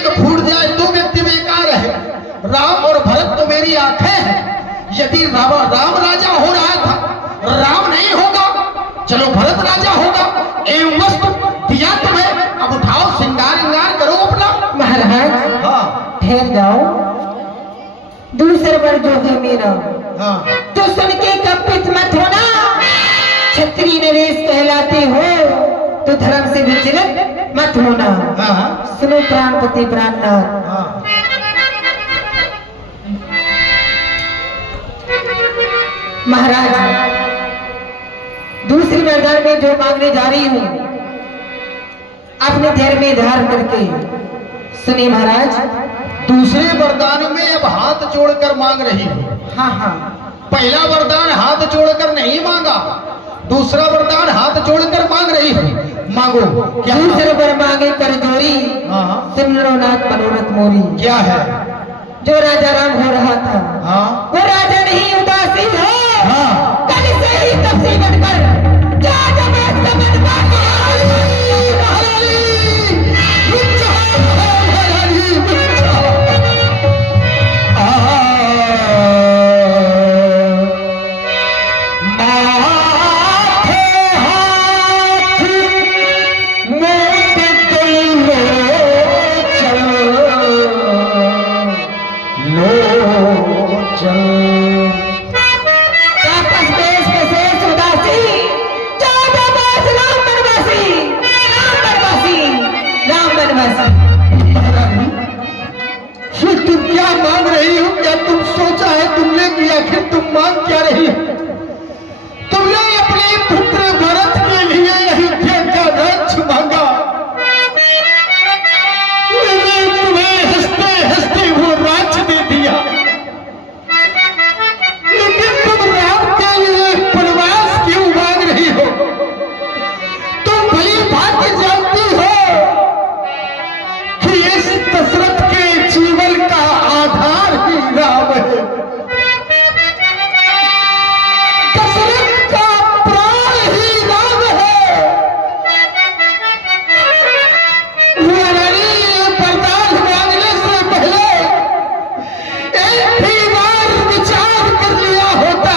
एक फूट जाए तो व्यक्ति बेकार है। राम और भरत तो मेरी आंखें हैं। यदि राम राजा हो रहा था, राम नहीं होगा, चलो भरत राजा होगा। एवं वस्तु दिया तुम्हें, अब उठाओ श्रृंगार करो अपना। महाराज हाँ ठहर जाओ, दूसरा वर जो है मेरा, हाँ तो सुन के कपित मत होना। क्षत्रिय नरेश कहलाते हो तो धर्म से विचलित मत होना। हाँ सुनो प्राणपति प्राणनाथ, हाँ महाराज दूसरी वरदान में जो मांगने जा रही हूँ, अपने धैर्य में धारण करके सुनिए महाराज। दूसरे वरदान में अब हाथ जोड़कर मांग रही हूँ। हाँ हाँ, पहला वरदान हाथ जोड़कर नहीं मांगा, दूसरा वरदान हाथ जोड़कर मांग रही हूँ। मांगो। क्या? दूसरे वर मांगे कर जोरी, हाँ सिमरो नाथ मनोरथ मोरी। क्या है? जो राजा राम हो रहा था, हाँ वो राजा नहीं उदासी है। हाँ कल से ही तपसी बनकर जा जब तुम क्या मांग रही हो? क्या तुम सोचा है तुमने कि आखिर तुम मांग क्या रही हो? तुमने अपने पुत्र भरत के लिए अयोध्या का राज्य मांगा। मैंने तुम्हें हंसते हंसते वो राज्य दे दिया, लेकिन तुम राम के लिए वनवास क्यों मांग रही हो? तुम भली भांति जानती हो कि इस दशरथ के जीवन का आधार ही राम है। दशरथ का प्राण ही राम है। वरदान मांगने से पहले एक भी बार विचार कर लिया होता।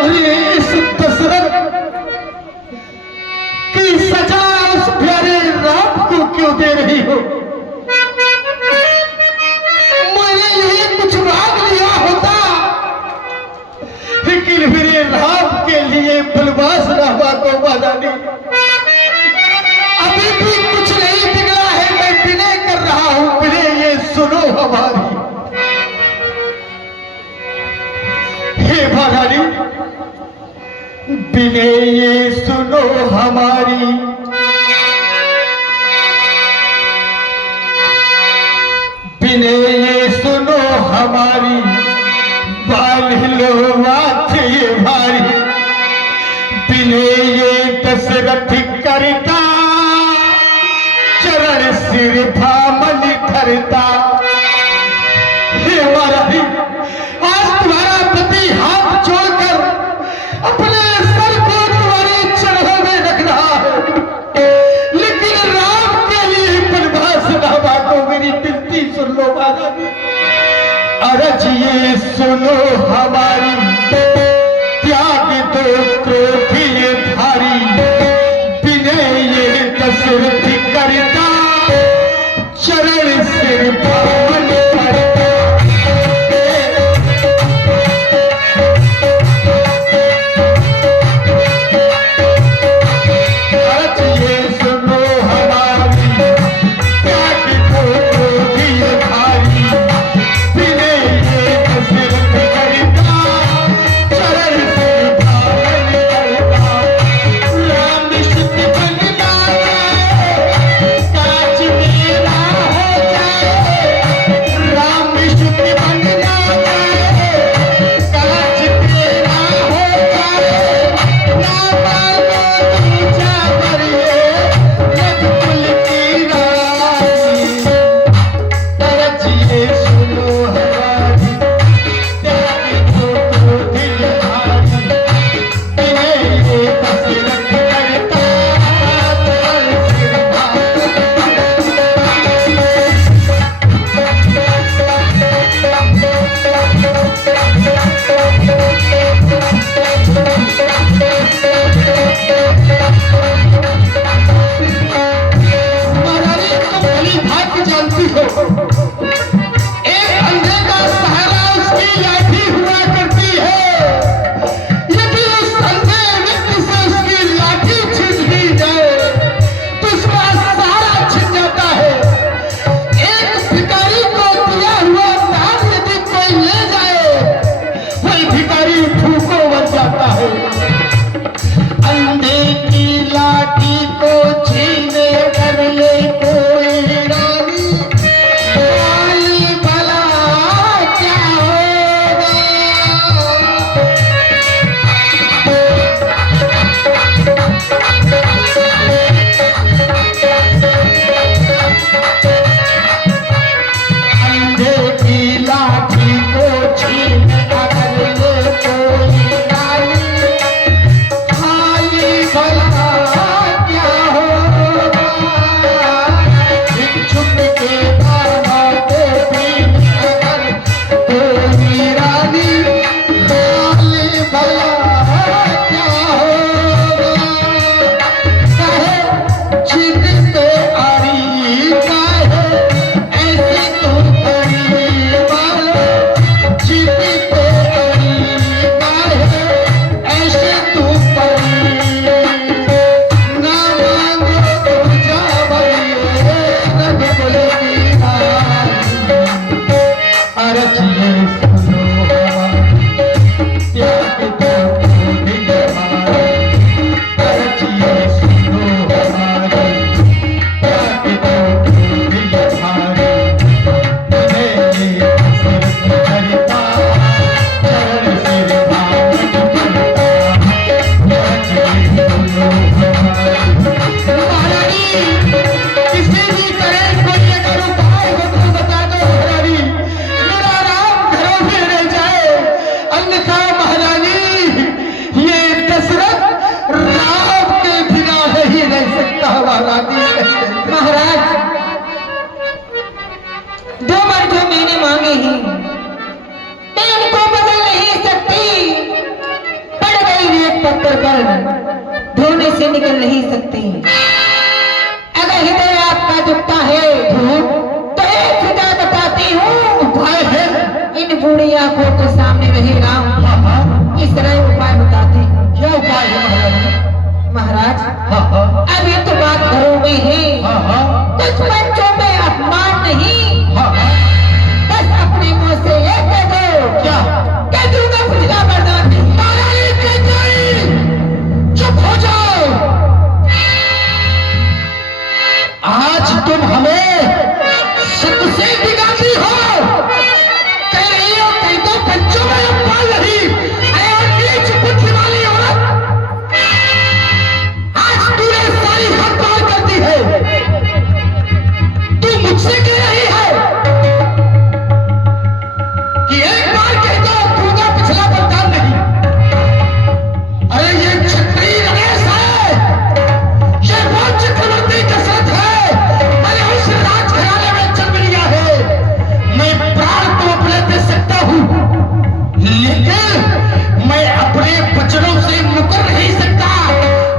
अरे इस दशरथ की सजा उस प्यारे राम को क्यों दे रही हो? मैंने यही कुछ मांग लिया होता, लेकिन मेरे राम के लिए वनवास रामा को बाधा दी। अभी भी कुछ नहीं बिगड़ा है, मैं विनय कर रहा हूं। विनय ये सुनो हमारी। हे महारानी, विनय ये सुनो हमारी। विनय ये सुनो हमारी, बाल लो बात ये भारी। विनय ये दशरथ करता, चरण सिर भामल धरता। हे महारानी, आज तुम्हारा पति हाथ जोड़कर अपने सर को तुम्हारे चरणों में रख रहा है, लेकिन राम के लिए वनवास रामा को मेरी विनती सुन लो महारानी। अरज ये सुनो हमारी, त्याग दो क्रोध ये भारी। विनय ये दशरथ करता, चरण सिर भामल धरता। चरण पर धोने से निकल नहीं सकते। अगर हृदय आपका दुखता है तो एक हृदय बताती हूँ, उपाय है। इन बूढ़ी आंखों के सामने रहे राम, इस तरह उपाय बताते हैं। क्या उपाय है महाराज? अब ये तो बात घरों में है, कुछ बच्चों में अपमान नहीं। बस अपने मुंह से ये कह दो, क्या? कह दूंगा पिछला वरदान नहीं। चुप हो जाओ। आज तुम हमें सत से दिखाती हो, कह रही हो कहीं तो बच्चों में अपमान नहीं। और नीच बुद्धि वाली औरत, आज तूने सारी हद पार कर दी है। तू मुझसे कह रही है कि एक बार कह दो दूंगा पिछला वरदान नहीं। अरे ये क्षत्रिय गणेश है, ये वो चक्रवर्ती दशरथ है, मैंने उस राजघराने में जन्म लिया है। मैं प्राण तो अपने दे सकता हूँ, लेकिन मैं अपने वचनों से मुकर नहीं सकता।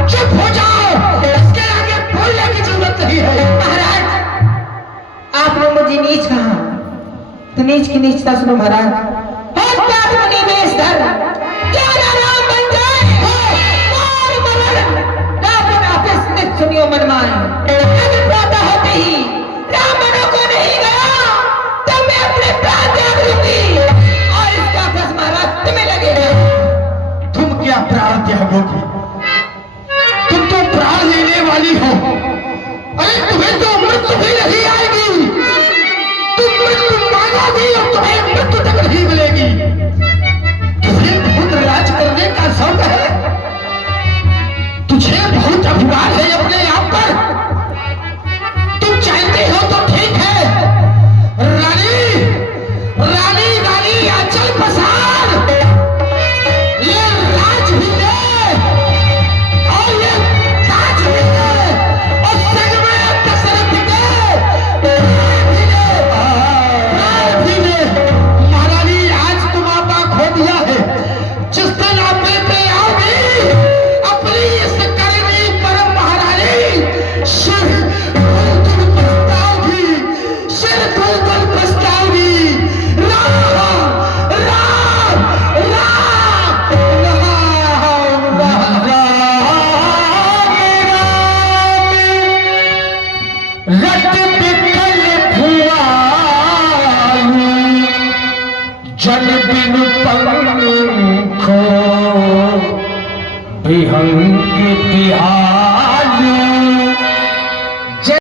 चुप हो जाओ, इसके आगे बोलने की जरूरत नहीं है। महाराज, आपने मुझे नीच कहा, तो नीच की नीचता सुनो महाराज। सुनियो मनमान, अगर प्रातः होते ही रावणों को नहीं गया तो मैं अपने प्राण त्याग दूंगी, और इसका फस महाराज तुम्हें लगेगा। तुम क्या प्राण त्यागोगी? तुम तो प्राण लेने वाली हो। अरे तुम्हें तो मृत्यु भी नहीं आएगी। तुम मृत्यु मांगोगी और तुम्हें मृत्यु तक नहीं मिलेगी। तुझे बहुत राज करने का शौक है, तुझे बहुत अभिमान है अपने आप पर। तुम चाहते हो तो ठीक है। रानी रानी रानी आंचल पसार, ये राज भी ले और ये ताज भी ले और संग में दशरथ भी ले। महारानी, आज तुम आपा खो दिया है। जिस दिन आप पे आओगी अपनी इस करनी परम महारानी, सिर तुम पछताओगी, सिर तुम पछताओगी। राम राम राम राम राम रट बिखल भुआलू, जन बिनु पंखो विहंग तिहार।